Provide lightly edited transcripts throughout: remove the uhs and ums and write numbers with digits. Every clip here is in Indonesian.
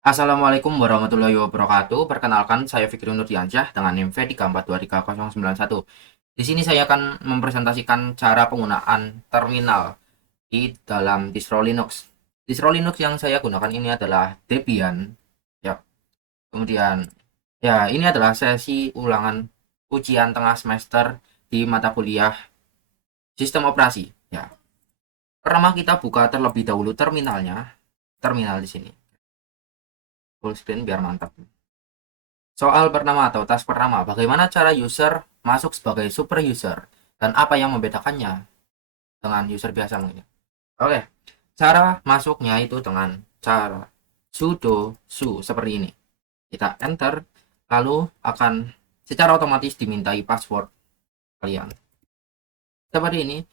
Assalamualaikum warahmatullahi wabarakatuh. Perkenalkan, saya Fikri Nurdiansyah dengan NIM V3423091. Di sini saya akan mempresentasikan cara penggunaan terminal di dalam distro Linux. Distro Linux yang saya gunakan ini adalah Debian. Ya, kemudian ini adalah sesi ulangan ujian tengah semester di mata kuliah sistem operasi. Ya, pertama kita buka terlebih dahulu terminalnya. Terminal di sini. Full screen biar mantap. Soal pertama atau task pertama, bagaimana cara user masuk sebagai super user dan apa yang membedakannya dengan user biasa mungkin. Oke, cara masuknya itu dengan cara sudo su seperti ini. Kita enter, lalu akan secara otomatis dimintai password kalian. Seperti ini,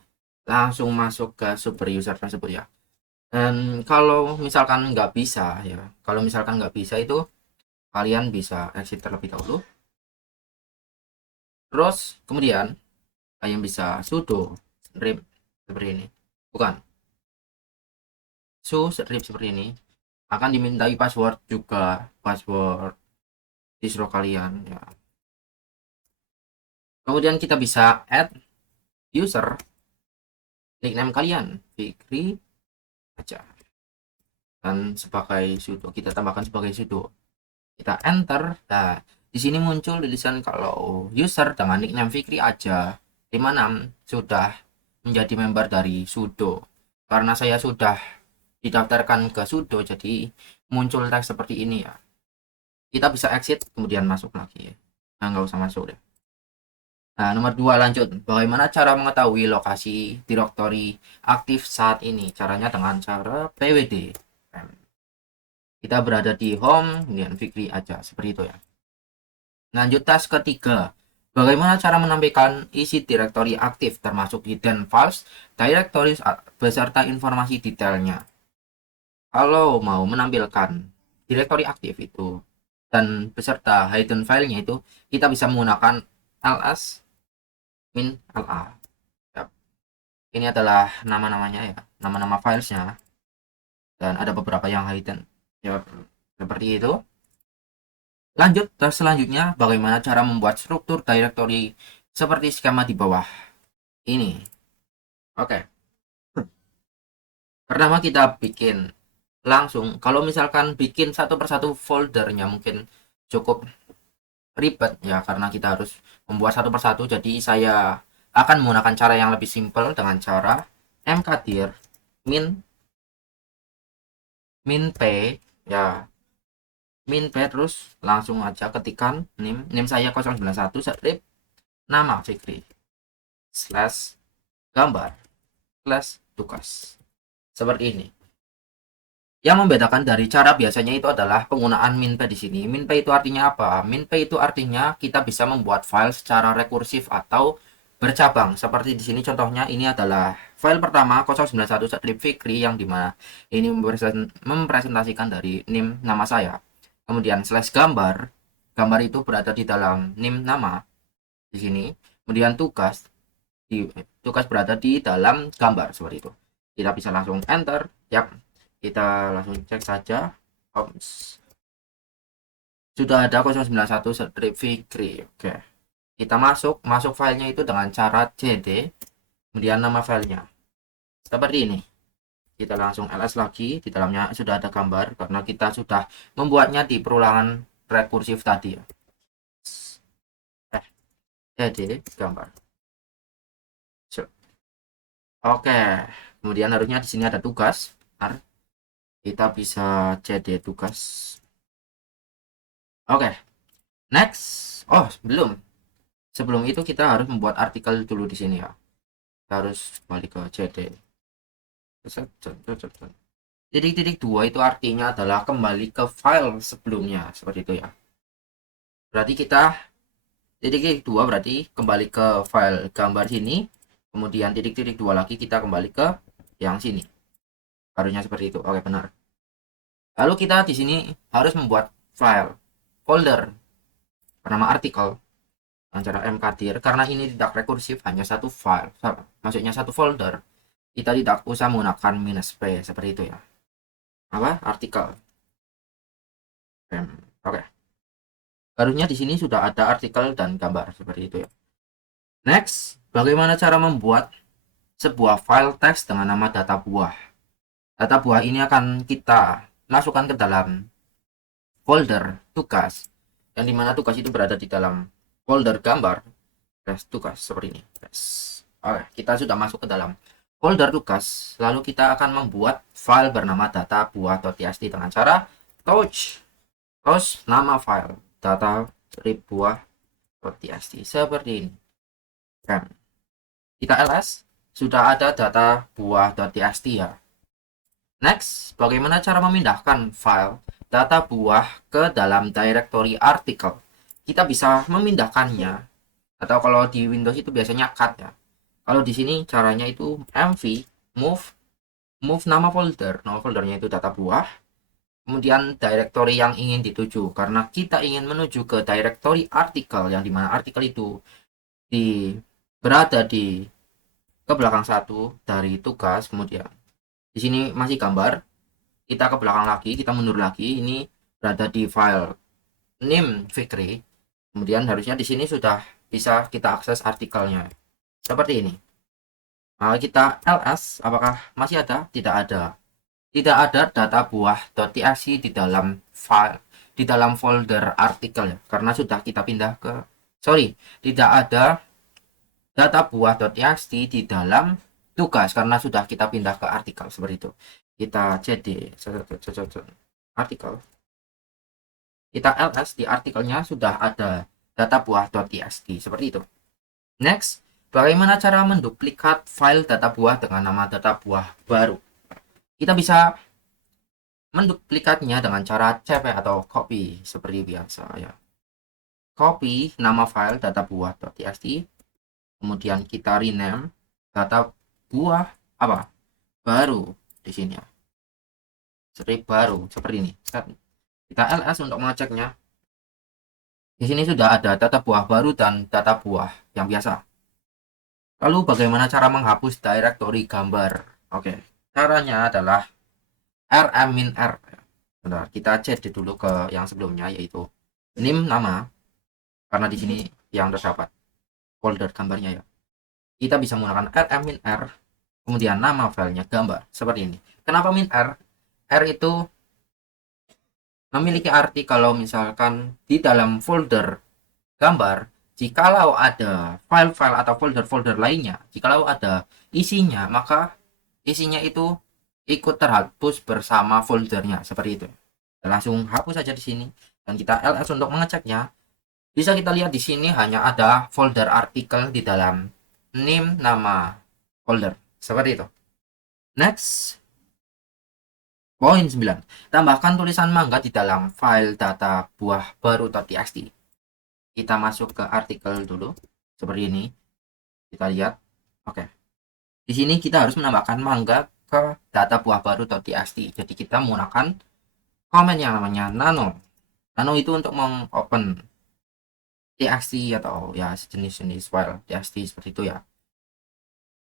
langsung masuk ke super user tersebut ya. Dan kalau misalkan nggak bisa ya, kalau misalkan nggak bisa itu kalian bisa exit terlebih dahulu. Terus kemudian yang bisa sudo strip seperti ini, bukan su strip seperti ini, akan dimintai password juga, password distro kalian ya. Kemudian kita bisa add user, nickname kalian Fikri aja, dan sebagai sudo kita tambahkan sebagai sudo, kita enter. Nah, di sini muncul tulisan kalau user dengan nickname Fikri aja 56 sudah menjadi member dari sudo. Karena saya sudah didaftarkan ke sudo, jadi muncul teks seperti ini ya. Kita bisa exit kemudian masuk lagi ya. Nah, nggak usah masuk deh. Nah, nomor 2 lanjut. Bagaimana cara mengetahui lokasi direktori aktif saat ini? Caranya dengan cara pwd. Kita berada di home, kemudian Fikri aja seperti itu ya. Lanjut task ketiga. Bagaimana cara menampilkan isi direktori aktif termasuk hidden files, directory beserta informasi detailnya. Kalau mau menampilkan direktori aktif itu dan beserta hidden filenya itu, kita bisa menggunakan ls min la. Ini adalah nama-namanya ya, nama-nama filesnya, dan ada beberapa yang hidden ya, seperti itu. Lanjut ke selanjutnya, bagaimana cara membuat struktur directory seperti skema di bawah ini. Oke, pertama kita bikin langsung. Kalau misalkan bikin satu persatu foldernya mungkin cukup ribet ya, karena kita harus membuat satu persatu. Jadi saya akan menggunakan cara yang lebih simpel dengan cara mkdir min min p ya, min p, terus langsung aja ketikan nim saya 091 strip nama Fikri slash gambar slash tugas seperti ini. Yang membedakan dari cara biasanya itu adalah penggunaan minp di sini. Minp itu artinya apa? Minp itu artinya kita bisa membuat file secara rekursif atau bercabang. Seperti di sini contohnya, ini adalah file pertama 091 strip Fikri yang dimana ini mempresentasikan dari nim nama saya. Kemudian slash gambar, gambar itu berada di dalam nim nama di sini. Kemudian tugas berada di dalam gambar seperti itu. Kita bisa langsung enter. Yap, kita langsung cek saja. Ops, sudah ada 091 strip Fikri. Oke, kita masuk filenya itu dengan cara cd, kemudian nama filenya seperti ini. Kita langsung ls lagi, di dalamnya sudah ada gambar karena kita sudah membuatnya di perulangan rekursif tadi ya. Cd gambar. Oke, kemudian harusnya di sini ada tugas. Kita bisa cd tugas. Oke, next. Oh, belum. Sebelum itu kita harus membuat artikel dulu di sini ya. Kita harus balik ke cd. Titik-titik dua itu artinya adalah kembali ke file sebelumnya, seperti itu ya. Berarti kita titik-titik dua berarti kembali ke file gambar sini. Kemudian titik-titik dua lagi kita kembali ke yang sini. Harusnya seperti itu. Oke, benar. Lalu kita di sini harus membuat file folder bernama artikel dengan cara mkdir. Karena ini tidak rekursif, hanya satu file, maksudnya satu folder, kita tidak usah menggunakan minus p seperti itu ya. Apa artikel. Oke. Harusnya di sini sudah ada artikel dan gambar seperti itu ya. Next, bagaimana cara membuat sebuah file teks dengan nama data buah. Data buah ini akan kita masukkan ke dalam folder tugas, yang dimana tugas itu berada di dalam folder gambar tugas seperti ini. Oke, kita sudah masuk ke dalam folder tugas, lalu kita akan membuat file bernama data buah.txt dengan cara touch nama file data buah.txt seperti ini. Dan kita ls, sudah ada data buah.txt ya. Next, bagaimana cara memindahkan file data buah ke dalam directory artikel? Kita bisa memindahkannya, atau kalau di Windows itu biasanya cut ya. Kalau di sini caranya itu mv move nama foldernya itu data buah, kemudian directory yang ingin dituju, karena kita ingin menuju ke directory artikel, yang dimana artikel itu berada di ke belakang satu dari tugas. Kemudian di sini masih gambar, kita ke belakang lagi, kita mundur lagi, ini berada di file name Fikri. Kemudian harusnya di sini sudah bisa kita akses artikelnya seperti ini. Kita ls, apakah masih ada? Tidak ada. Tidak ada data buah.txt di dalam file, di dalam folder artikel ya, karena sudah kita pindah ke tidak ada data buah.txt di dalam tugas karena sudah kita pindah ke artikel seperti itu. Kita cd artikel, kita ls, di artikelnya sudah ada data buah.txt seperti itu. Next, bagaimana cara menduplikat file data buah dengan nama data buah baru? Kita bisa menduplikatnya dengan cara cp atau copy seperti biasa ya. Copy nama file data buah.txt, kemudian kita rename data buah baru di sini ya, strip baru seperti ini. Kita ls untuk mengeceknya. Di sini sudah ada data buah baru dan data buah yang biasa. Lalu bagaimana cara menghapus directory gambar? Oke, caranya adalah rm-r. Bentar, kita cd dulu ke yang sebelumnya, yaitu name nama, karena di sini yang terdapat folder gambarnya ya. Kita bisa menggunakan rm-r, kemudian nama filenya gambar seperti ini. Kenapa -r? R itu memiliki arti kalau misalkan di dalam folder gambar, jikalau ada file-file atau folder-folder lainnya, jikalau ada isinya, maka isinya itu ikut terhapus bersama foldernya seperti itu. Langsung hapus saja di sini, dan kita ls untuk mengeceknya. Bisa kita lihat di sini hanya ada folder artikel di dalam name nama folder seperti itu. Next, poin 9, tambahkan tulisan mangga di dalam file data buah baru.txt. Kita masuk ke artikel dulu seperti ini, kita lihat. Oke, di sini kita harus menambahkan mangga ke data buah baru.txt. Jadi kita menggunakan komen yang namanya nano itu untuk mengopen txt atau ya sejenis-jenis file txt seperti itu ya.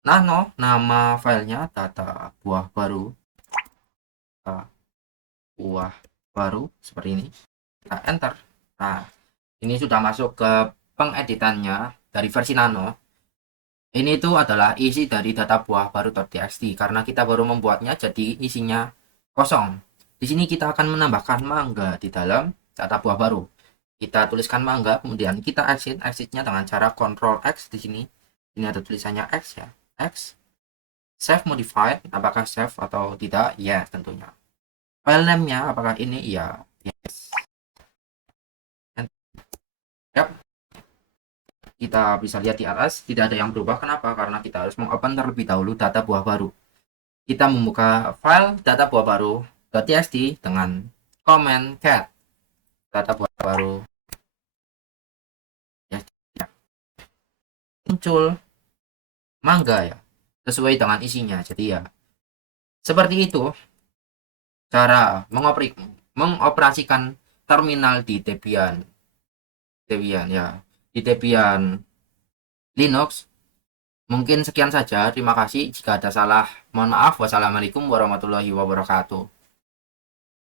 Nano nama filenya data buah baru seperti ini. Kita enter. Nah, ini sudah masuk ke pengeditannya dari versi nano. Ini itu adalah isi dari data buah baru.txt karena kita baru membuatnya, jadi isinya kosong. Di sini kita akan menambahkan mangga di dalam data buah baru. Kita tuliskan mangga, kemudian kita exitnya dengan cara Ctrl X di sini. Ini ada tulisannya X ya, X. Save modified, apakah save atau tidak? Yes, tentunya. File name-nya apakah ini? Iya, yes. Yap. Kita bisa lihat di atas tidak ada yang berubah. Kenapa? Karena kita harus mengopen terlebih dahulu data buah baru. Kita membuka file data buah baru.txt dengan komen cat data buah baru. Ya, muncul mangga ya, sesuai dengan isinya. Jadi ya seperti itu cara mengoperasikan terminal di Debian ya, di Debian Linux. Mungkin sekian saja, terima kasih. Jika ada salah, mohon maaf. Wassalamualaikum warahmatullahi wabarakatuh.